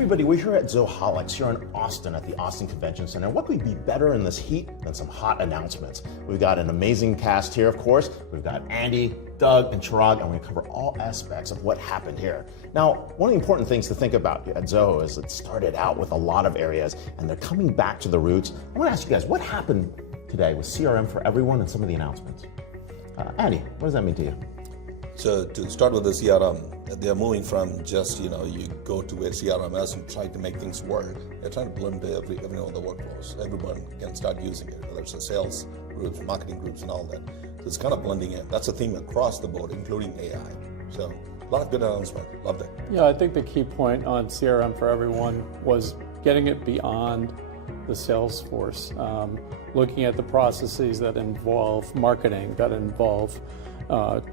everybody, we're here at Zoholics here in Austin at the Austin Convention Center. What could be better in this heat than some hot announcements? We've got an amazing cast here, of course. We've got Andy, Doug, and Chirag, and we cover all aspects of what happened here. Now, one of the important things to think about at Zoho is it started out with a lot of areas, and they're coming back to the roots. I want to ask you guys, what happened today with CRM for everyone and some of the announcements? Andy, what does that mean to you? So to start with the CRM, they're moving from just, you go to where CRM is and try to make things work. They're trying to blend every one of the workflows. Everyone can start using it, whether it's the sales groups, marketing groups, and all that. So it's kind of blending in. That's a theme across the board, including AI. So a lot of good announcement. Loved it. Yeah, I think the key point on CRM for everyone was getting it beyond the sales force, looking at the processes that involve marketing, that involve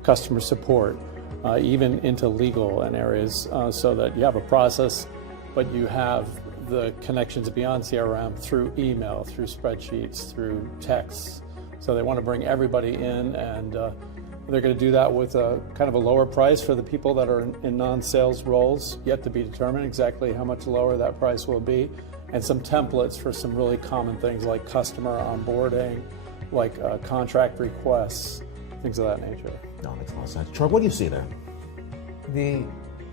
customer support, even into legal and areas, so that you have a process, but you have the connections beyond CRM through email, through spreadsheets, through texts. So they want to bring everybody in, and they're going to do that with a kind of a lower price for the people that are in non-sales roles, yet to be determined exactly how much lower that price will be, and some templates for some really common things like customer onboarding, like contract requests, things of that nature. No, makes a lot of sense. Chirag, what do you see there? The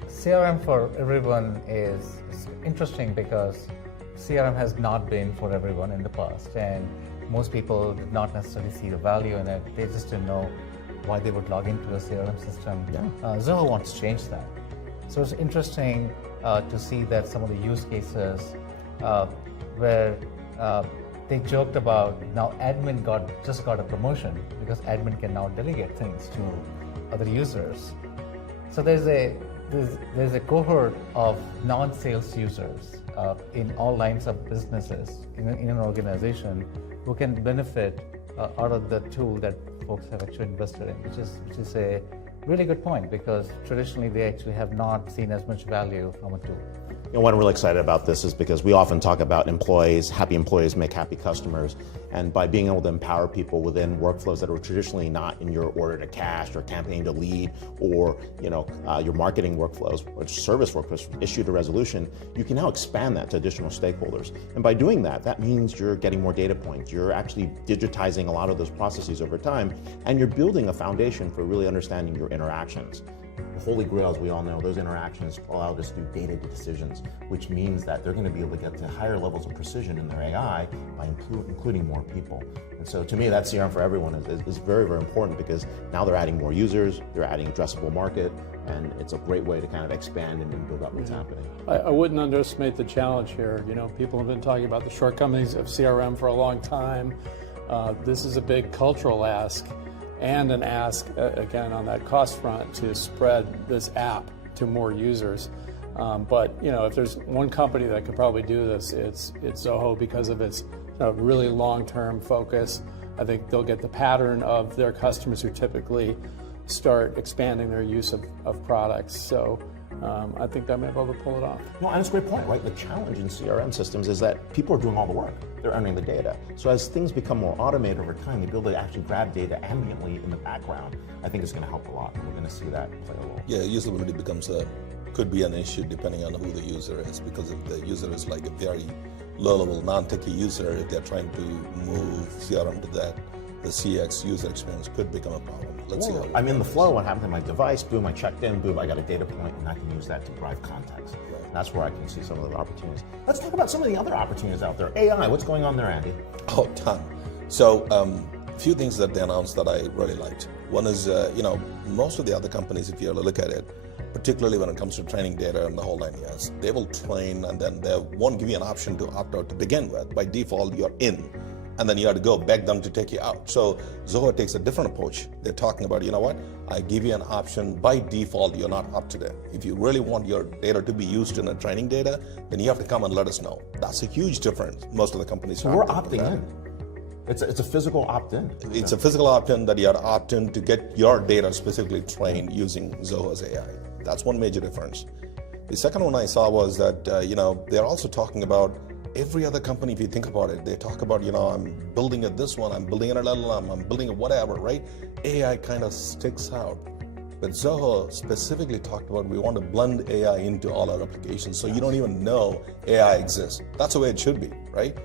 CRM for everyone is interesting because CRM has not been for everyone in the past, and most people did not necessarily see the value in it. They just didn't know why they would log into a CRM system. Yeah. Zoho wants to change that. So it's interesting to see that some of the use cases where they joked about now admin just got a promotion because admin can now delegate things to other users. So there's a cohort of non-sales users in all lines of businesses in an organization who can benefit out of the tool that folks have actually invested in, which is a really good point, because traditionally they actually have not seen as much value from a tool. And what I'm really excited about this is because we often talk about happy employees make happy customers, and by being able to empower people within workflows that are traditionally not in your order to cash or campaign to lead or your marketing workflows or service workflows from issue to resolution, you can now expand that to additional stakeholders. And by doing that, that means you're getting more data points. You're actually digitizing a lot of those processes over time, and you're building a foundation for really understanding your interactions. The holy grail, as we all know, those interactions allow us to do data decisions, which means that they're going to be able to get to higher levels of precision in their AI by including more people. And so to me, that CRM for everyone is very, very important, because now they're adding more users, they're adding addressable market, and it's a great way to kind of expand and build up what's happening. I wouldn't underestimate the challenge here. People have been talking about the shortcomings of CRM for a long time. This is a big cultural ask, and an ask, again, on that cost front to spread this app to more users. But if there's one company that could probably do this, it's Zoho, because of its really long-term focus. I think they'll get the pattern of their customers who typically start expanding their use of products. So I think that may be able to pull it off. No, and it's a great point, right? The challenge in CRM systems is that people are doing all the work. They're earning the data. So as things become more automated over time, the ability to actually grab data ambiently in the background, I think is going to help a lot. And we're going to see that play a role. Yeah, usability could be an issue depending on who the user is, because if the user is like a very low-level, non-techie user, if they're trying to move CRM to that, the CX user experience could become a problem. Let's see how I'm in the flow. What happened to my device? Boom, I checked in. Boom, I got a data point, and I can use that to drive context. That's where I can see some of the opportunities. Let's talk about some of the other opportunities out there. AI, what's going on there, Andy? Oh, ton. So a few things that they announced that I really liked. One is, most of the other companies, if you look at it, particularly when it comes to training data and the whole 9 years, they will train and then they won't give you an option to opt out to begin with. By default, you're in. And then you have to go beg them to take you out. So Zoho takes a different approach. They're talking about, I give you an option. By default, you're not up to date. If you really want your data to be used in a training data, then you have to come and let us know. That's a huge difference. Most of the companies so we're opting in. It's a physical opt-in. It's a physical opt-in that you have to opt in to get your data specifically trained using Zoho's AI. That's one major difference. The second one I saw was that, they're also talking about every other company. If you think about it, they talk about, I'm building this one, I'm building an LLM, I'm building a whatever, right? AI kind of sticks out. But Zoho specifically talked about we want to blend AI into all our applications, so you don't even know AI exists. That's the way it should be, right?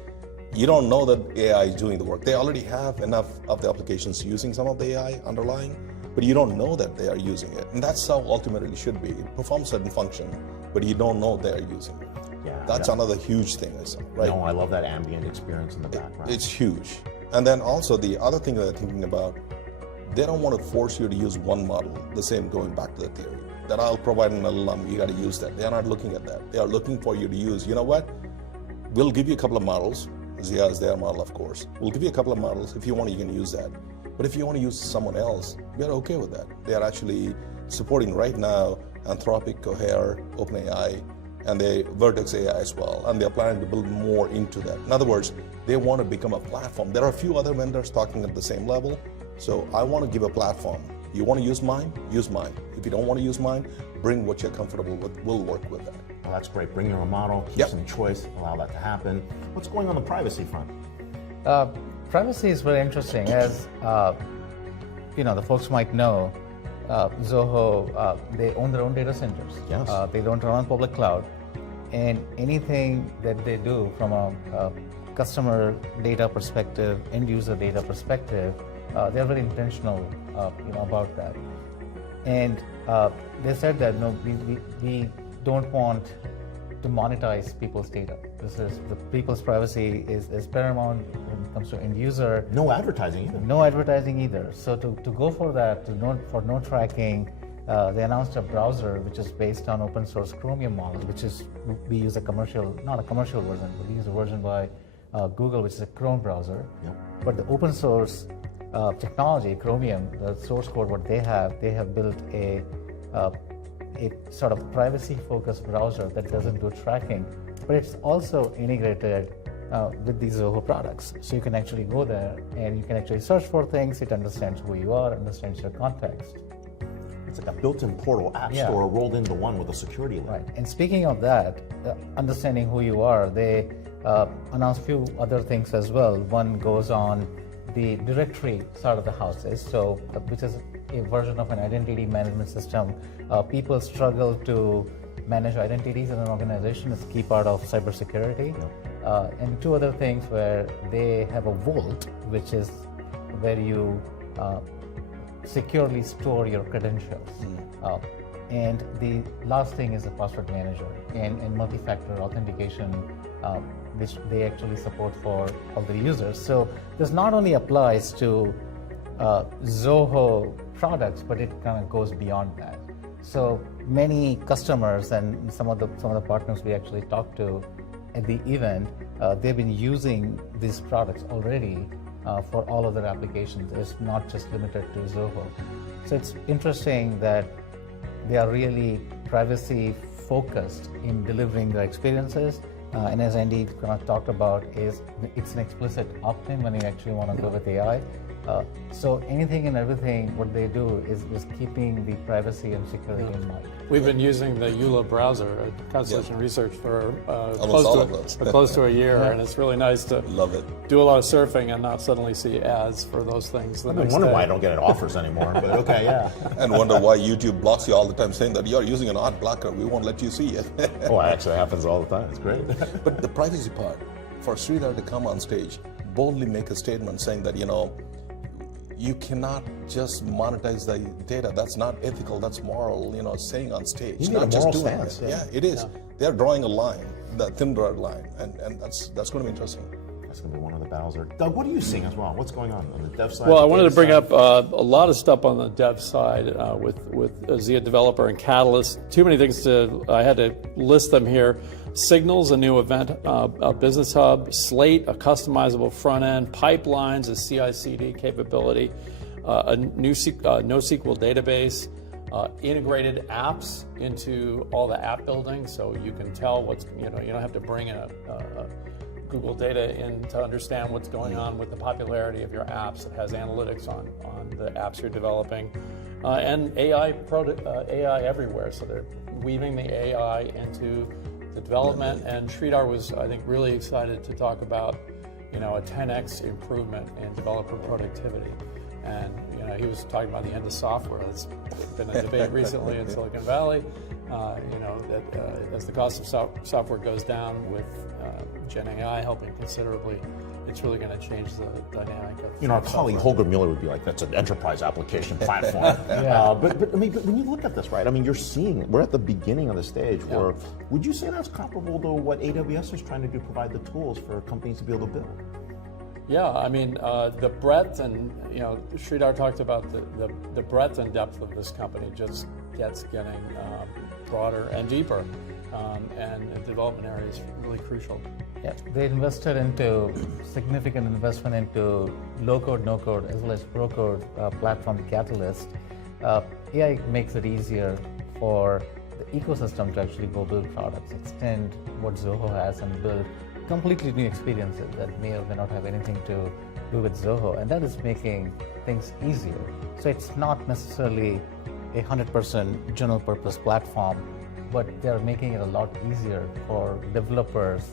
You don't know that AI is doing the work. They already have enough of the applications using some of the AI underlying, but you don't know that they are using it. And that's how ultimately it should be. It performs certain function, but you don't know they are using it. Yeah, That's another huge thing, right? No, I love that ambient experience in the background. It's huge. And then also the other thing that they're thinking about, they don't want to force you to use one model, the same going back to the theory. That I'll provide an LLM, you got to use that. They are not looking at that. They are looking for you to use, you know what? We'll give you a couple of models. Zia is their model, of course. We'll give you a couple of models. If you want, you can use that. But if you want to use someone else, we are okay with that. They are actually supporting right now Anthropic, Cohere, OpenAI, and the Vertex AI as well. And they're planning to build more into that. In other words, they want to become a platform. There are a few other vendors talking at the same level. So I want to give a platform. You want to use mine? Use mine. If you don't want to use mine, bring what you're comfortable with. We'll work with that. Well, that's great. Bring your own model, keep some choice, allow that to happen. What's going on the privacy front? Privacy is very interesting. As the folks might know, Zoho, they own their own data centers. Yes. They don't run on public cloud. And anything that they do from a customer data perspective, end user data perspective, they're very intentional about that. And they said that we don't want to monetize people's data. The people's privacy is paramount when it comes to end user. No advertising either. No advertising either. So to go for that, for no tracking, they announced a browser which is based on open source Chromium model, which is, we use not a commercial version, but we use a version by Google, which is a Chrome browser. Yep. But the open source technology, Chromium, the source code, what they have built a sort of privacy-focused browser that doesn't do tracking, but it's also integrated with these Zoho products. So you can actually go there and you can actually search for things. It understands who you are, understands your context. It's like a built-in portal app store rolled into one with a security layer. Right. And speaking of that, understanding who you are, they announced a few other things as well. One goes on the directory side of the houses, so which is a version of an identity management system. People struggle to manage identities in an organization. It's a key part of cybersecurity. And two other things where they have a vault, which is where you securely store your credentials. And the last thing is a password manager and multi-factor authentication, which they actually support for all the users. So this not only applies to Zoho products, but it kind of goes beyond that. So many customers and some of the partners we actually talked to at the event, they've been using these products already for all of their applications. It's not just limited to Zoho. So it's interesting that they are really privacy focused in delivering their experiences. And as Andy kind of talked about, it's an explicit opt-in when you actually want to go with AI. So anything and everything, what they do is keeping the privacy and security in mind. We've been using the EULA browser at Constellation Research for close to a year, and it's really nice to do a lot of surfing and not suddenly see ads for those things. I wonder why I don't get offers anymore, but okay, yeah. And wonder why YouTube blocks you all the time, saying that you're using an ad blocker, we won't let you see it. Oh, it actually happens all the time. It's great. But the privacy part, for Sridhar to come on stage, boldly make a statement saying that, you cannot just monetize the data. That's not ethical. That's moral. Saying on stage. You need not a moral just doing stance. it. Yeah, it is. Yeah. They're drawing a line, the thin red line, and that's going to be interesting. That's going to be one of the battles. Doug, what are you seeing as well? What's going on the dev side? Well, I wanted to bring up a lot of stuff on the dev side with Zia Developer and Catalyst. Too many things I had to list them here. Signals, a new event, a business hub. Slate, a customizable front end. Pipelines, a CI/CD capability. A new NoSQL database. Integrated apps into all the app building, so you can tell what's you don't have to bring a Google data in to understand what's going on with the popularity of your apps. It has analytics on the apps you're developing, and AI everywhere. So they're weaving the AI into the development. And Sridhar was, I think, really excited to talk about, a 10x improvement in developer productivity. And he was talking about the end of software. That's been a debate recently in Silicon Valley. That as the cost of software goes down with Gen AI helping considerably, it's really going to change the dynamic of our colleague Holger Mueller would be like, that's an enterprise application platform. But when you look at this, right, you're seeing, we're at the beginning of the stage where, would you say that's comparable to what AWS is trying to do, provide the tools for companies to be able to build? Yeah, the breadth and, Sridhar talked about the breadth and depth of this company just getting broader and deeper, and the development area is really crucial. Yeah, they invested into significant investment into low-code, no-code, as well as pro-code platform Catalyst. AI makes it easier for the ecosystem to actually go build products, extend what Zoho has, and build completely new experiences that may or may not have anything to do with Zoho, and that is making things easier. So it's not necessarily a 100% general purpose platform, but they're making it a lot easier for developers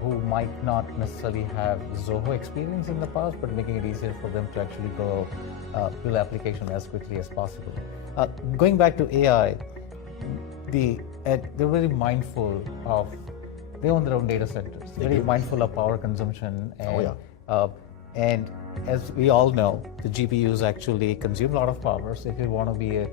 who might not necessarily have Zoho experience in the past, but making it easier for them to actually go build application as quickly as possible. Going back to AI, they're very mindful of, they own their own data centers, very mindful of power consumption, and and as we all know, the GPUs actually consume a lot of power, so if you want to be a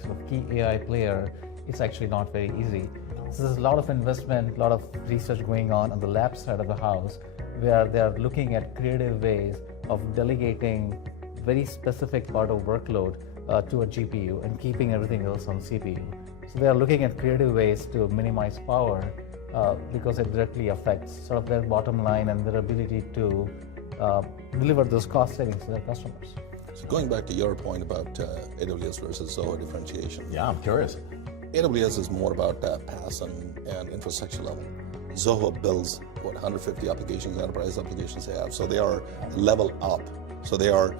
sort of key AI player, it's actually not very easy. So there's a lot of investment, a lot of research going on the lab side of the house, where they're looking at creative ways of delegating very specific part of workload to a GPU and keeping everything else on CPU. So they are looking at creative ways to minimize power because it directly affects sort of their bottom line and their ability to deliver those cost savings to their customers. So going back to your point about AWS versus Zoho differentiation. Yeah, I'm curious. AWS is more about PaaS and infrastructure level. Zoho builds 150 applications, enterprise applications they have. So they are level up. So they are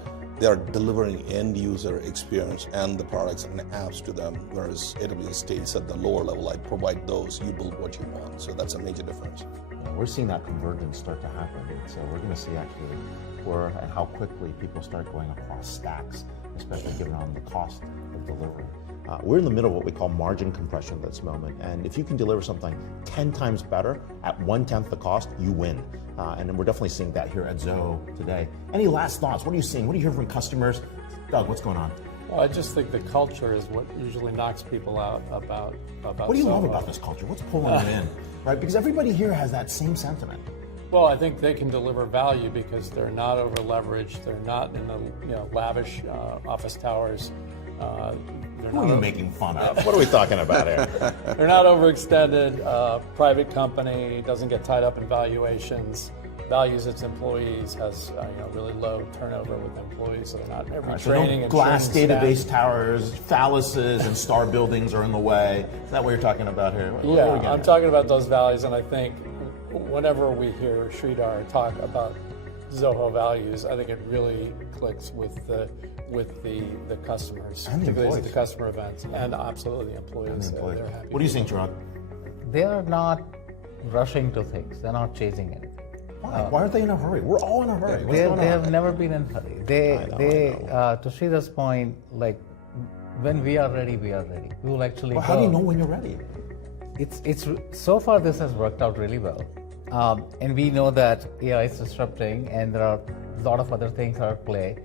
delivering end user experience and the products and the apps to them, whereas AWS stays at the lower level. I provide those, you build what you want. So that's a major difference. Yeah, we're seeing that convergence start to happen. So we're going to see actually where and how quickly people start going across stacks, especially given on the cost of delivery. We're in the middle of what we call margin compression at this moment, and if you can deliver something 10 times better at 1/10 the cost, you win. And we're definitely seeing that here at Zoho today. Any last thoughts? What are you seeing? What do you hear from customers? Doug, what's going on? Well, I just think the culture is what usually knocks people out about What do you love about this culture? What's pulling them in? Right, because everybody here has that same sentiment. Well, I think they can deliver value because they're not over leveraged. They're not in the lavish office towers. Who are you making fun of? What are we talking about here? They're not overextended. Private company, doesn't get tied up in valuations. Values its employees, has really low turnover with employees, so they're not retraining. So no glass and database staff. towers, phalluses, and star buildings are in the way. Is that what you're talking about here? Yeah, I'm talking about those values, and I think whenever we hear Sridhar talk about Zoho values, I think it really clicks with the customers, and the particularly employees. at the customer events, and absolutely the employees. They're happy. What do you think, Gerard? They are not rushing to things. They're not chasing anything. Why? Why aren't they in a hurry? We're all in a hurry. What's They going on? have never been in a hurry. To Sridhar's point, like when we are ready, we are ready. We will actually. Well, how do you know when you're ready? It's so far this has worked out really well, and we know that AI is disrupting, and there are a lot of other things are at play,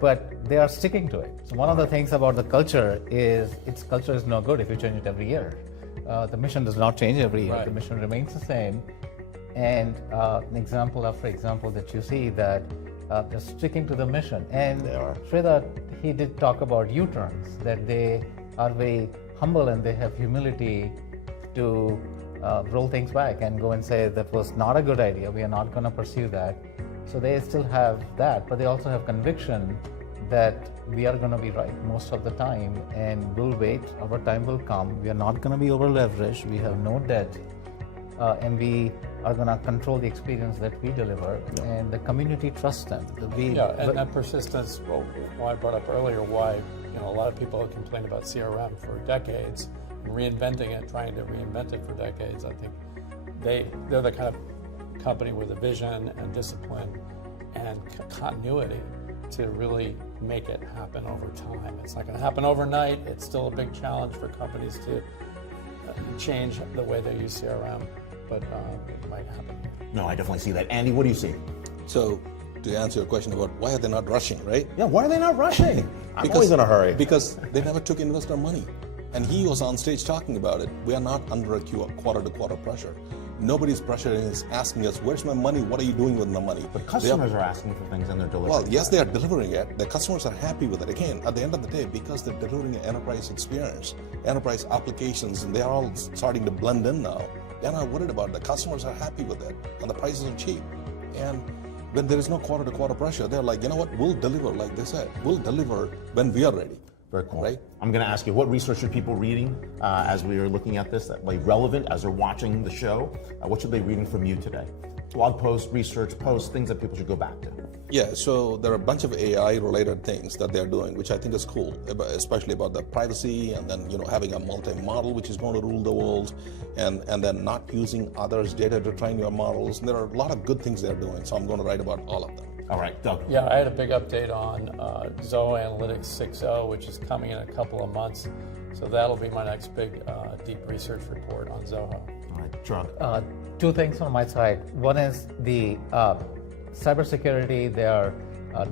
but they are sticking to it. So one of the things about the culture is its culture is no good if you change it every year. The mission does not change every year. Right. The mission remains the same, and an example after example that you see that they're sticking to the mission. And They are. Sridhar, he did talk about U-turns, that they are very humble and they have humility to roll things back and go and say that was not a good idea, we are not going to pursue that. So they still have that, but they also have conviction that we are going to be right most of the time, and we'll wait, our time will come, we are not going to be over leveraged, we have no debt, and we are going to control the experience that we deliver, and the community trusts them. And that persistence, well, I brought up earlier why a lot of people have complained about CRM for decades, reinventing it, trying to reinvent it for decades. I think they're the kind of company with a vision and discipline and continuity to really make it happen over time. It's not going to happen overnight. It's still a big challenge for companies to change the way they use CRM, but it might happen. No, I definitely see that. Andy, what do you see? So, to answer your question about why are they not rushing, right? Yeah, why are they not rushing? I'm always in a hurry. Because they never took investor money. And he was on stage talking about it. We are not under a quarter-to-quarter pressure. Nobody's pressuring us, asking us, where's my money? What are you doing with my money? But customers are asking for things and they're delivering. Well, yes, they are delivering it. The customers are happy with it. Again, at the end of the day, because they're delivering an enterprise experience, enterprise applications, and they are all starting to blend in now. They're not worried about it. The customers are happy with it, and the prices are cheap. And when there is no quarter-to-quarter pressure, they're like, you know what, we'll deliver, like they said. We'll deliver when we are ready. Very cool. Right? I'm going to ask you, what research are people reading as we are looking at this that might be relevant as they're watching the show? What should they be reading from you today? Blog posts, research posts, things that people should go back to. Yeah, so there are a bunch of AI-related things that they're doing, which I think is cool, especially about the privacy and then having a multi-model, which is going to rule the world, and then not using others' data to train your models. And there are a lot of good things they're doing, so I'm going to write about all of them. All right, Doug. Yeah, I had a big update on Zoho 6.0, which is coming in a couple of months. So that'll be my next big deep research report on Zoho. All right, Chirag. Two things on my side. One is the cybersecurity. They are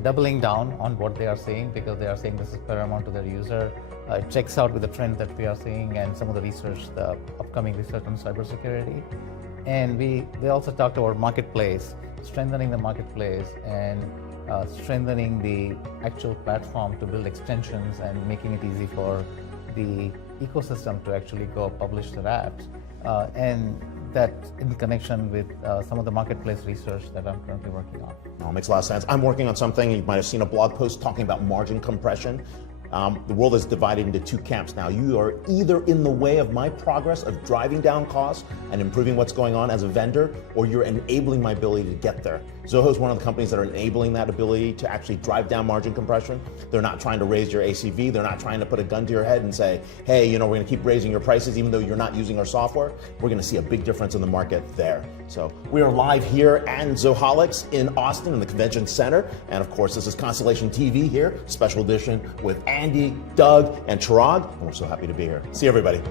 doubling down on what they are saying because they are saying this is paramount to their user. It checks out with the trend that we are seeing and some of the research, the upcoming research on cybersecurity. And they also talked about marketplace, strengthening the marketplace and strengthening the actual platform to build extensions and making it easy for the ecosystem to actually go publish their apps. And that in connection with some of the marketplace research that I'm currently working on. No, it makes a lot of sense. I'm working on something, you might have seen a blog post talking about margin compression. The world is divided into two camps now. You are either in the way of my progress of driving down costs and improving what's going on as a vendor, or you're enabling my ability to get there. Zoho is one of the companies that are enabling that ability to actually drive down margin compression. They're not trying to raise your ACV. They're not trying to put a gun to your head and say, hey, we're going to keep raising your prices even though you're not using our software. We're going to see a big difference in the market there. So we are live here at Zoholics in Austin in the Convention Center. And of course, this is Constellation TV here, special edition with Andy, Doug, and Chirag. And we're so happy to be here. See everybody.